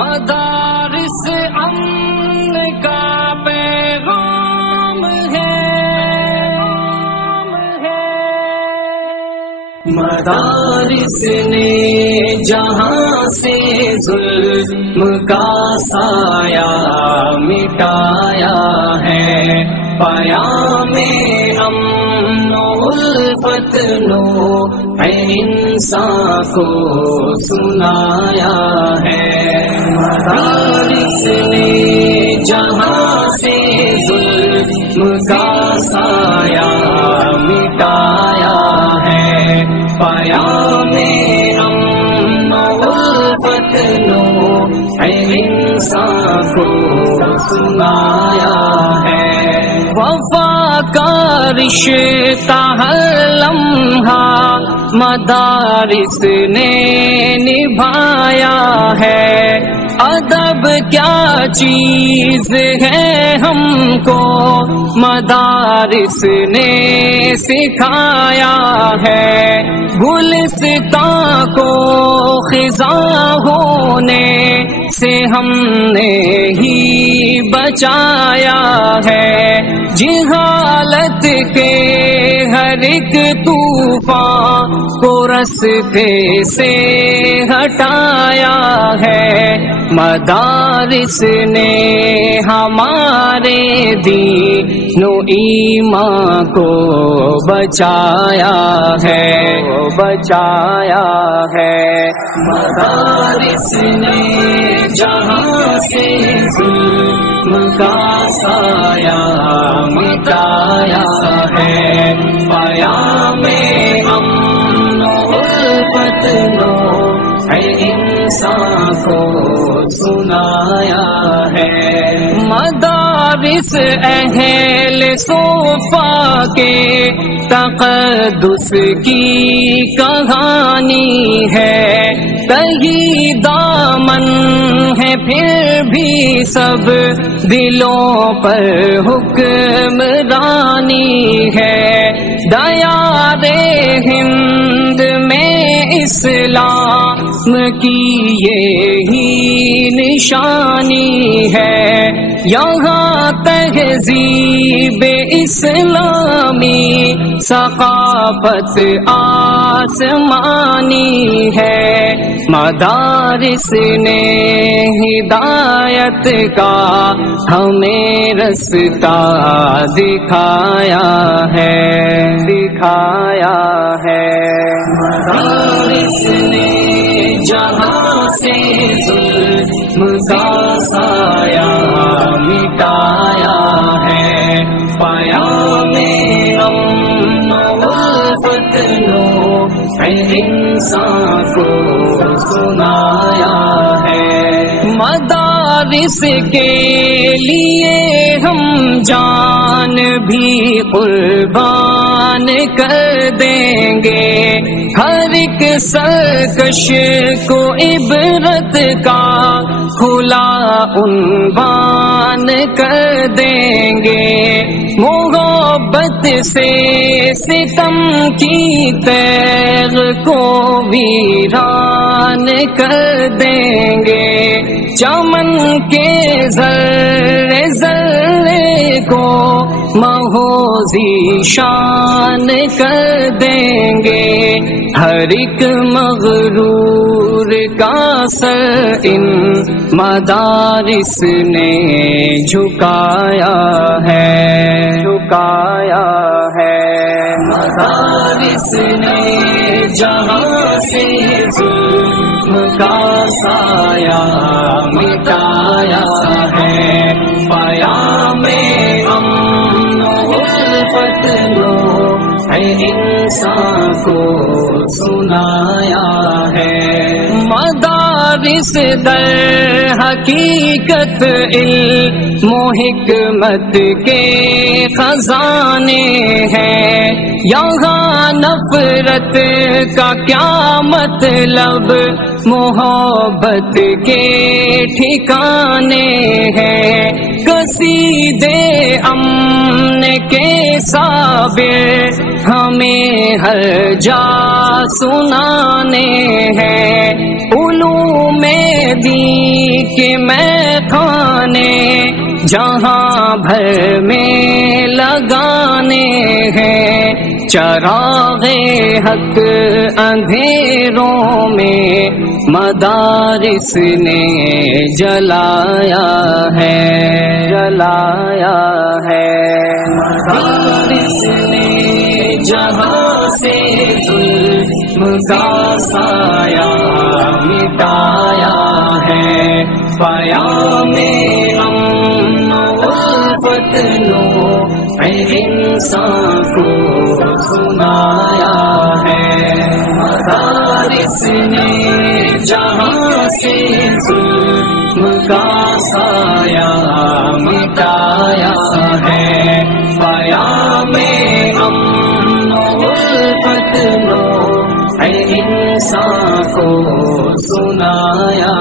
مدارس امن کا پیغام ہے، مدارس نے جہاں سے ظلم کا سایہ مٹایا ہے، پیام امن و الفت نور انسان کو سنایا ہے، مدارس نے جہاں سے ظلم کا سایہ مٹایا ہے، پیام امن و الفت نور انسان کو سنایا ہے، وفا کا رشتہ ہر لمحہ مدارس نے نبھایا ہے، ادب کیا چیز ہے ہم کو مدارس نے سکھایا ہے، گلستان کو خزاں ہونے سے ہم نے ہی بچایا ہے، جہالت کے ہر ایک طوفان کو رستے سے ہٹایا ہے، مدارس نے ہمارے دین و ایمان کو بچایا ہے، مدارس نے جہاں سے ظلم کا سایہ مٹایا ہے، پیام امن و الفت نور انسان کو سنایا ہے، مدارس اہل صوفہ کے تقدس کی کہانی ہے، کہیں دامن ہے پھر بھی سب دلوں پر حکمرانی ہے، دیار ہند میں اسلام کی یہی نشانی ہے، یہاں تہذیب اسلامی ثقافت آسمانی ہے، مدارس نے ہدایت کا ہمیں رستہ دکھایا ہے، مدارس نے جہاں سے ظلم کا سایہ مٹایا ہے، پیام امن و الفت نور انسان کو سنایا ہے، مدارس کے لیے ہم جان بھی قربان کر دیں گے، ہر ایک سرکش کو عبرت کا کھلا عنوان کر دیں گے، محبت سے ستم کی تیغ کو ویران کر دیں گے، چمن کے ذرے ذرے کو مہوزی شان کر دیں گے، ہر ایک مغرور کا سر ان مدارس نے جھکایا ہے، مدارس نے جہاں سے ظلم کا سایہ مٹایا ہے، پیام امن و الفت نور انسان کو سنایا ہے، مدارس در حقیقت علم و حکمت کے خزانے ہیں، یہاں نفرت کا کیا مطلب محبت کے ٹھکانے ہیں، قصیدے امن کے صابر ہمیں ہر جا سنانے ہیں، علوم دی کے میخانے جہاں بھر میں لگانے ہیں، چراغ حق اندھیروں میں مدارس نے جلایا ہے، جلایا ہے۔ مدارس نے جہاں سے ظلم کا سایہ مٹایا ہے، پیام امن الفت نو انسان کو سنایا ہے۔ مدارس نے جہاں سے ظلم کا سایہ مٹایا ہے، پیام امن الفت نو انسان کو سنایا